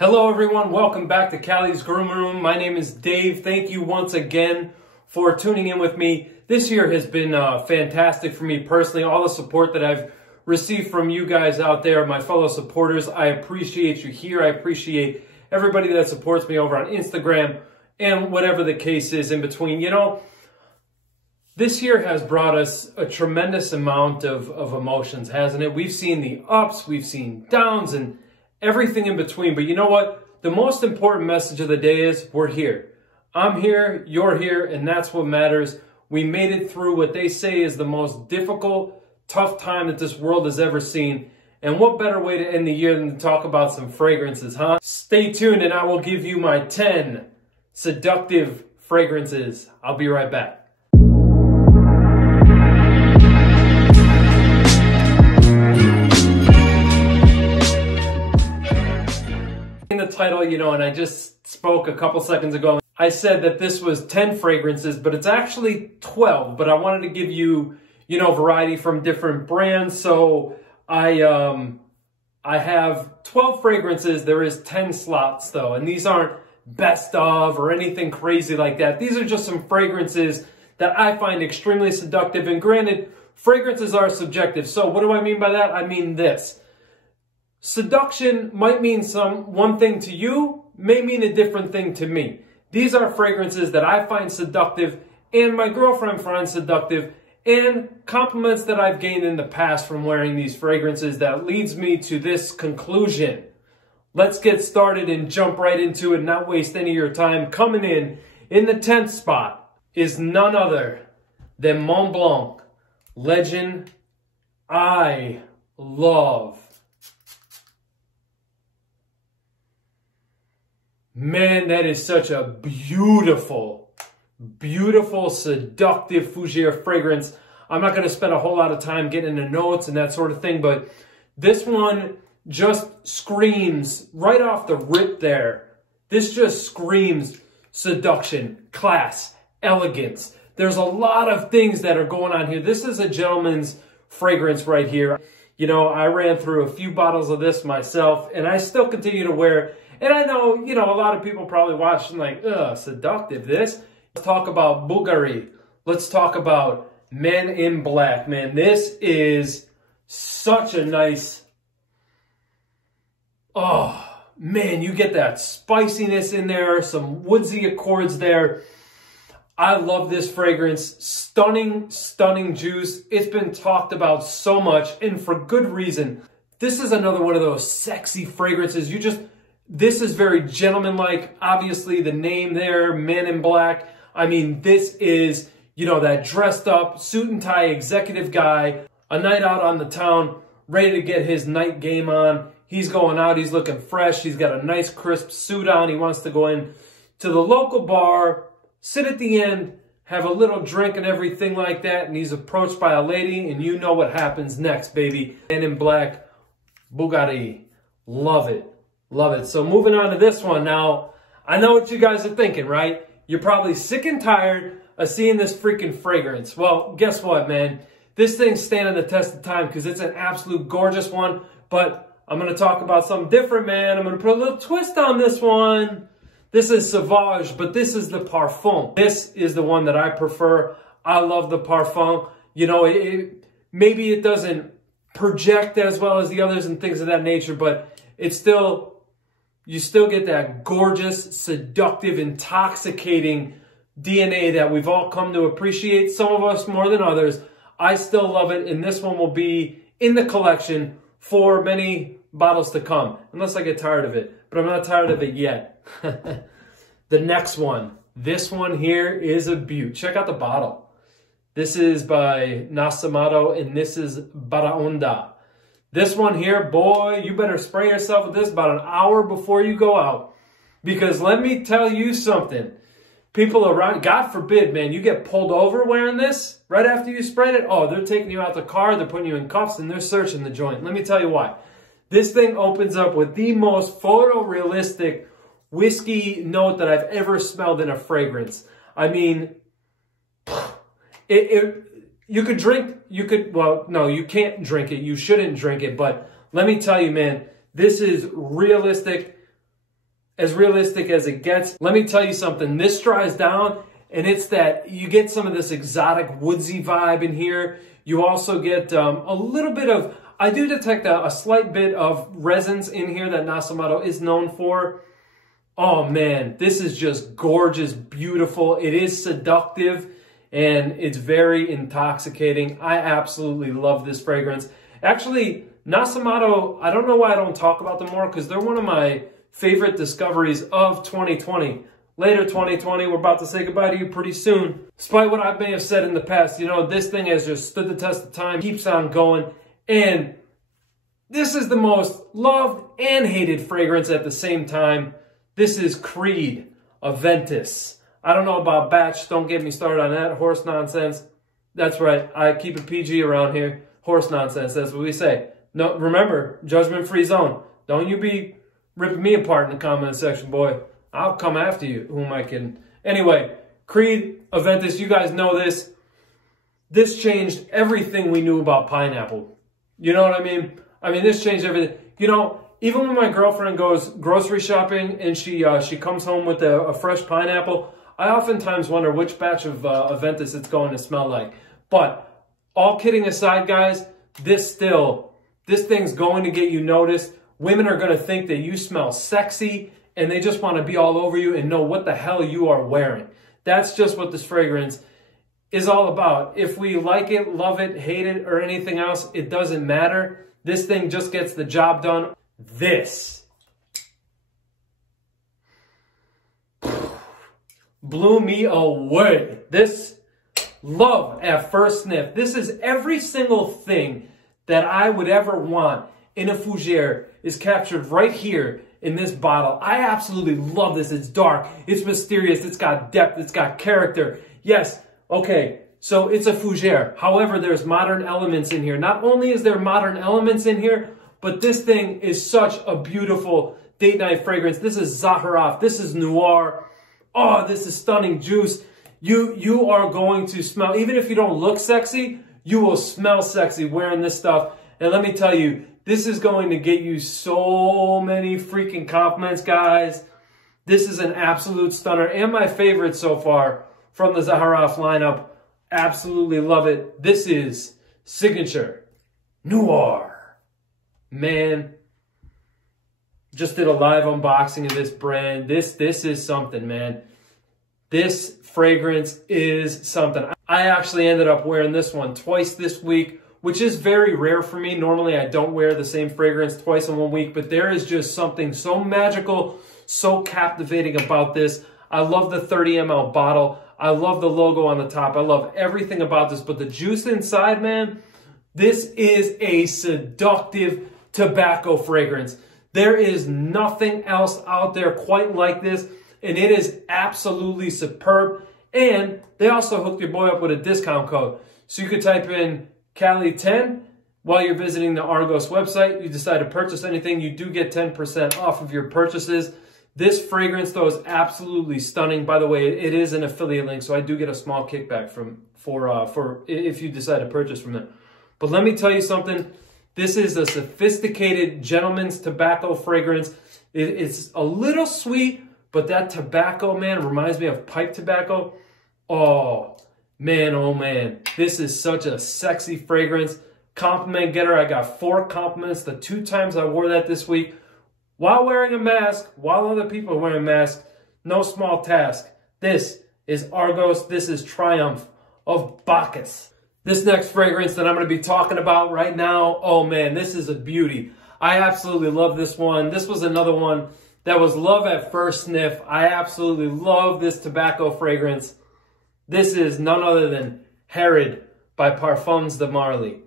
Hello everyone, welcome back to Callie's Groom Room. My name is Dave. Thank you once again for tuning in with me. This year has been fantastic for me personally. All the support that I've received from you guys out there, my fellow supporters, I appreciate you here. I appreciate everybody that supports me over on Instagram and whatever the case is in between. You know, this year has brought us a tremendous amount of emotions, hasn't it? We've seen the ups, we've seen downs, and everything in between. But you know what? The most important message of the day is we're here. I'm here, you're here, and that's what matters. We made it through what they say is the most difficult, tough time that this world has ever seen. And what better way to end the year than to talk about some fragrances, huh? Stay tuned and I will give you my 10 seductive fragrances. I'll be right back. The title, you know, and I just spoke a couple seconds ago. I said that this was 10 fragrances, but it's actually 12. But I wanted to give you, you know, variety from different brands. So I have 12 fragrances. There is 10 slots though, and these aren't best of or anything crazy like that. These are just some fragrances that I find extremely seductive. And granted, fragrances are subjective. So what do I mean by that? I mean this. Seduction might mean one thing to you, may mean a different thing to me. These are fragrances that I find seductive and my girlfriend finds seductive, and compliments that I've gained in the past from wearing these fragrances that leads me to this conclusion. Let's get started and jump right into it, not waste any of your time. Coming in the 10th spot is none other than Mont Blanc Legend. I love. Man, that is such a beautiful, beautiful, seductive fougere fragrance. I'm not going to spend a whole lot of time getting into notes and that sort of thing, but this one just screams right off the rip there. This just screams seduction, class, elegance. There's a lot of things that are going on here. This is a gentleman's fragrance right here. You know, I ran through a few bottles of this myself, and I still continue to wear it. And I know, you know, a lot of people probably watching like, ugh, seductive this. Let's talk about Bvlgari. Let's talk about Men in Black. Man, this is such a nice, oh, man, you get that spiciness in there, some woodsy accords there. I love this fragrance. Stunning, stunning juice. It's been talked about so much, and for good reason. This is another one of those sexy fragrances. This is very gentleman-like. Obviously, the name there, Men in Black. I mean, this is, you know, that dressed up, suit and tie executive guy, a night out on the town, ready to get his night game on. He's going out, he's looking fresh, he's got a nice crisp suit on. He wants to go in to the local bar, sit at the end, have a little drink and everything like that, and he's approached by a lady, and you know what happens next, baby. Men in Black, Bvlgari. Love it. Love it. So moving on to this one now, I know what you guys are thinking, right? You're probably sick and tired of seeing this freaking fragrance. Well, guess what, man? This thing's standing the test of time because it's an absolute gorgeous one, but I'm going to talk about something different, man. I'm going to put a little twist on this one. This is Sauvage, but this is the Parfum. This is the one that I prefer. I love the Parfum. You know, maybe it doesn't project as well as the others and things of that nature, but it's still... You still get that gorgeous, seductive, intoxicating DNA that we've all come to appreciate, some of us more than others. I still love it, and this one will be in the collection for many bottles to come, unless I get tired of it. But I'm not tired of it yet. The next one. This one here is a beaut. Check out the bottle. This is by Nasomatto, and this is Baraonda. This one here, boy, you better spray yourself with this about an hour before you go out. Because let me tell you something. People around, God forbid, man, you get pulled over wearing this right after you sprayed it. Oh, they're taking you out the car, they're putting you in cuffs, and they're searching the joint. Let me tell you why. This thing opens up with the most photorealistic whiskey note that I've ever smelled in a fragrance. I mean, you could drink, well, no, you can't drink it. You shouldn't drink it. But let me tell you, man, this is realistic, as realistic as it gets. Let me tell you something, this dries down and it's that you get some of this exotic woodsy vibe in here. You also get a little bit of, I do detect a slight bit of resins in here that Nasomatto is known for. Oh man, this is just gorgeous, beautiful. It is seductive and it's very intoxicating. I absolutely love this fragrance. Actually, Nasomatto, I don't know why I don't talk about them more because they're one of my favorite discoveries of 2020. Later 2020, we're about to say goodbye to you pretty soon. Despite what I may have said in the past, you know, this thing has just stood the test of time, keeps on going, and this is the most loved and hated fragrance at the same time. This is Creed Aventus. I don't know about Batch, don't get me started on that horse nonsense. That's right, I keep it PG around here. Horse nonsense, that's what we say. No, remember, judgment-free zone. Don't you be ripping me apart in the comment section, boy. I'll come after you. Who am I kidding? Anyway, Creed Aventus, you guys know this. This changed everything we knew about pineapple. You know what I mean? I mean, this changed everything. You know, even when my girlfriend goes grocery shopping and she comes home with a fresh pineapple, I oftentimes wonder which batch of Aventus it's going to smell like. But all kidding aside, guys, this thing's going to get you noticed. Women are going to think that you smell sexy and they just want to be all over you and know what the hell you are wearing. That's just what this fragrance is all about. If we like it, love it, hate it, or anything else, it doesn't matter. This thing just gets the job done. This blew me away. This love at first sniff. This is every single thing that I would ever want in a fougere is captured right here in this bottle. I absolutely love this. It's dark, it's mysterious, it's got depth, it's got character. Yes, okay, so it's a fougere. However, there's modern elements in here. Not only is there modern elements in here, but this thing is such a beautiful date night fragrance. This is Zaharoff, this is Noir. Oh, this is stunning juice. You are going to smell, even if you don't look sexy, you will smell sexy wearing this stuff. And let me tell you, this is going to get you so many freaking compliments, guys. This is an absolute stunner and my favorite so far from the Zaharoff lineup. Absolutely love it. This is Signature Noir. Man, just did a live unboxing of this brand. This is something, man. This fragrance is something. I actually ended up wearing this one twice this week, which is very rare for me. Normally, I don't wear the same fragrance twice in 1 week, but there is just something so magical, so captivating about this. I love the 30 ml bottle. I love the logo on the top. I love everything about this, but the juice inside, man, this is a seductive tobacco fragrance. There is nothing else out there quite like this, and it is absolutely superb. And they also hooked your boy up with a discount code. So you could type in Cali10 while you're visiting the Argos website. You decide to purchase anything, you do get 10% off of your purchases. This fragrance, though, is absolutely stunning. By the way, it is an affiliate link, so I do get a small kickback for if you decide to purchase from them. But let me tell you something. This is a sophisticated gentleman's tobacco fragrance. It's a little sweet, but that tobacco, man, reminds me of pipe tobacco. Oh man, this is such a sexy fragrance. Compliment getter. I got 4 compliments the 2 times I wore that this week. While wearing a mask, while other people are wearing masks, no small task. This is Argos. This is Triumph of Bacchus. This next fragrance that I'm going to be talking about right now, oh man, this is a beauty. I absolutely love this one. This was another one that was love at first sniff. I absolutely love this tobacco fragrance. This is none other than Herod by Parfums de Marly.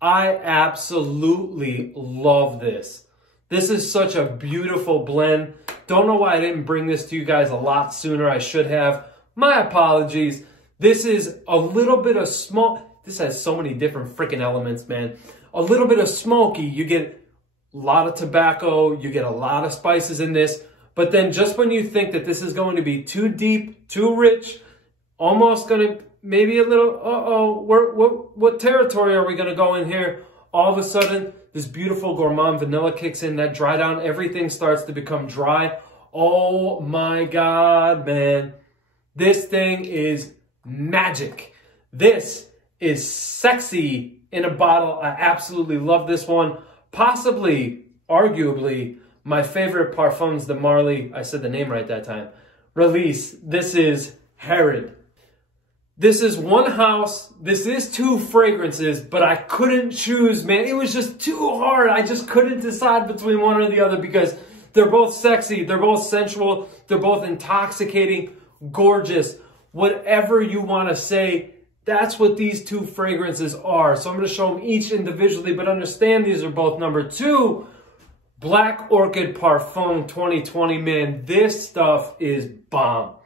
I absolutely love this. This is such a beautiful blend. Don't know why I didn't bring this to you guys a lot sooner. I should have. My apologies. This is a little bit of smoke. This has so many different freaking elements, man. A little bit of smoky. You get a lot of tobacco. You get a lot of spices in this. But then just when you think that this is going to be too deep, too rich, almost going to maybe a little, what territory are we going to go in here? All of a sudden, this beautiful gourmand vanilla kicks in. That dry down, everything starts to become dry. Oh my God, man. This thing is magic. This is sexy in a bottle. I absolutely love this one. Possibly, arguably, my favorite Parfums de Marly, I said the name right that time, release. This is Herod. This is one house. This is two fragrances, but I couldn't choose, man. It was just too hard. I just couldn't decide between one or the other because they're both sexy. They're both sensual. They're both intoxicating, gorgeous. Whatever you want to say, that's what these two fragrances are. So I'm going to show them each individually, but understand these are both number 2. Black Orchid Parfum 2020, man. This stuff is bomb.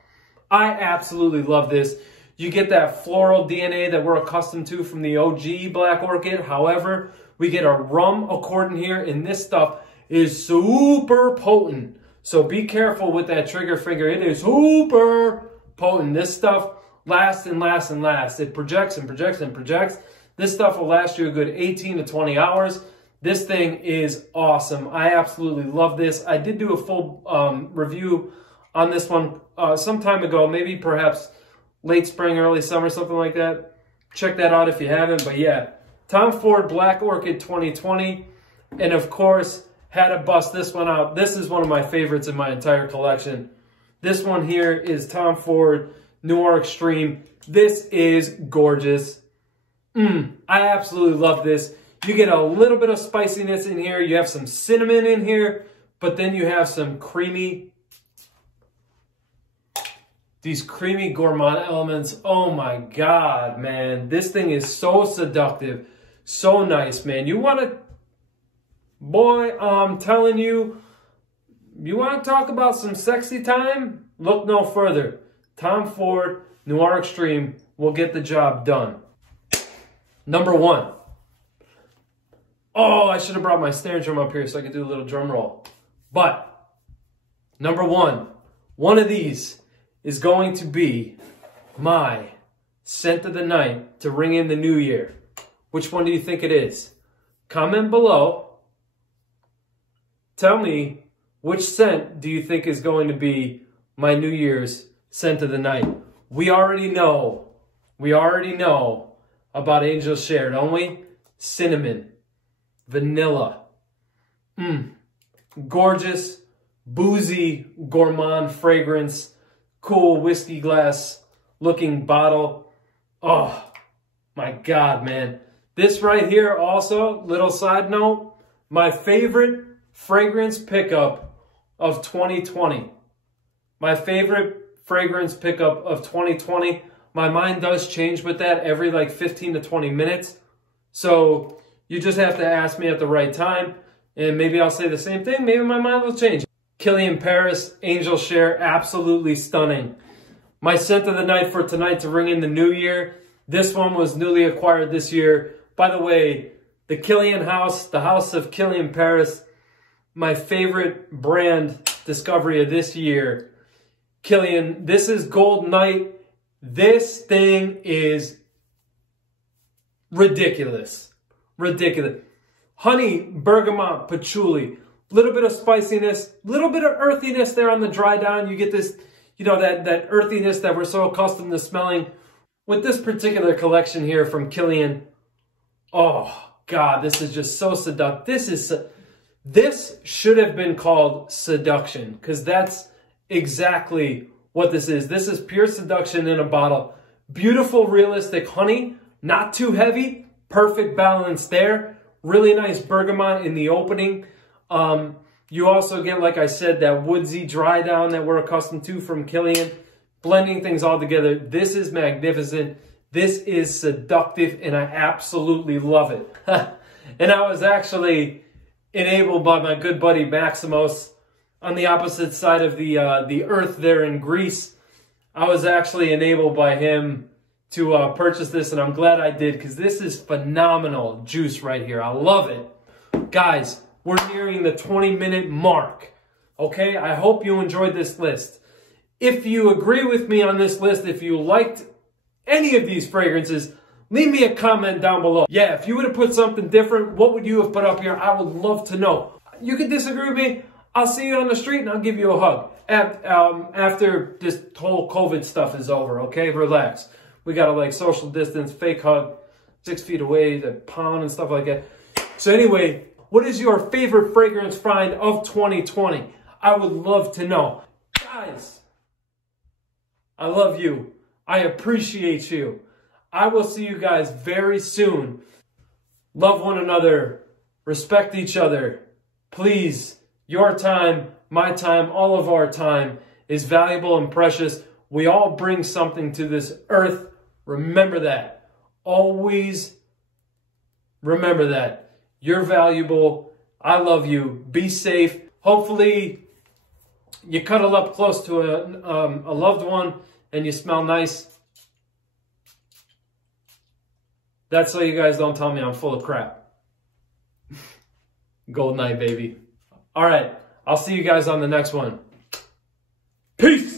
I absolutely love this. You get that floral DNA that we're accustomed to from the OG Black Orchid. However, we get a rum accord in here, and this stuff is super potent. So be careful with that trigger finger. It is super potent. This stuff lasts and lasts and lasts. It projects and projects and projects. This stuff will last you a good 18 to 20 hours. This thing is awesome. I absolutely love this. I did do a full review on this one some time ago, maybe perhaps late spring, early summer, something like that. Check that out if you haven't. But yeah, Tom Ford Black Orchid 2020. And of course, had to bust this one out. This is one of my favorites in my entire collection. This one here is Tom Ford Noir Extreme. This is gorgeous. I absolutely love this. You get a little bit of spiciness in here. You have some cinnamon in here, but then you have some these creamy gourmand elements. Oh my God, man. This thing is so seductive. So nice, man. You want to, boy, I'm telling you, you want to talk about some sexy time? Look no further. Tom Ford Noir Extreme will get the job done. Number 1. Oh, I should have brought my snare drum up here so I could do a little drum roll. But, number 1, one of these is going to be my scent of the night to ring in the new year. Which one do you think it is? Comment below. Tell me which scent do you think is going to be my New Year's scent of the night. We already know about Angel Share, don't we? Cinnamon, vanilla, gorgeous, boozy, gourmand fragrance, cool whiskey glass looking bottle. Oh my God, man. This right here also, little side note, my favorite fragrance pickup of 2020. My favorite fragrance pickup of 2020. My mind does change with that every like 15 to 20 minutes. So you just have to ask me at the right time. And maybe I'll say the same thing. Maybe my mind will change. Kilian Paris, Angel Share, absolutely stunning. My scent of the night for tonight to ring in the new year. This one was newly acquired this year. By the way, the Kilian house, the house of Kilian Paris, my favorite brand discovery of this year. Kilian, this is Gold Night. This thing is ridiculous. Ridiculous. Honey, bergamot, patchouli. Little bit of spiciness, little bit of earthiness there on the dry down. You get this, you know, that earthiness that we're so accustomed to smelling. With this particular collection here from Kilian, oh God, this is just so seductive. This should have been called Seduction, because that's exactly what this is. This is pure seduction in a bottle. Beautiful, realistic honey, not too heavy, perfect balance there. Really nice bergamot in the opening. You also get, like I said, that woodsy dry down that we're accustomed to from Kilian. Blending things all together. This is magnificent. This is seductive, and I absolutely love it. And I was actually enabled by my good buddy Maximos on the opposite side of the earth there in Greece. I was actually enabled by him to purchase this, and I'm glad I did, because this is phenomenal juice right here. I love it. Guys, we're nearing the 20-minute mark. Okay, I hope you enjoyed this list. If you agree with me on this list, if you liked any of these fragrances, leave me a comment down below. Yeah, if you would have put something different, what would you have put up here? I would love to know. You can disagree with me. I'll see you on the street and I'll give you a hug. after this whole COVID stuff is over, okay? Relax. We got to like social distance, fake hug, 6 feet away, the pound and stuff like that. So anyway, what is your favorite fragrance find of 2020? I would love to know. Guys, I love you. I appreciate you. I will see you guys very soon. Love one another. Respect each other. Please, your time, my time, all of our time is valuable and precious. We all bring something to this earth. Remember that. Always remember that. You're valuable. I love you. Be safe. Hopefully, you cuddle up close to a loved one and you smell nice. That's so you guys don't tell me I'm full of crap. Gold night, baby. All right. I'll see you guys on the next one. Peace.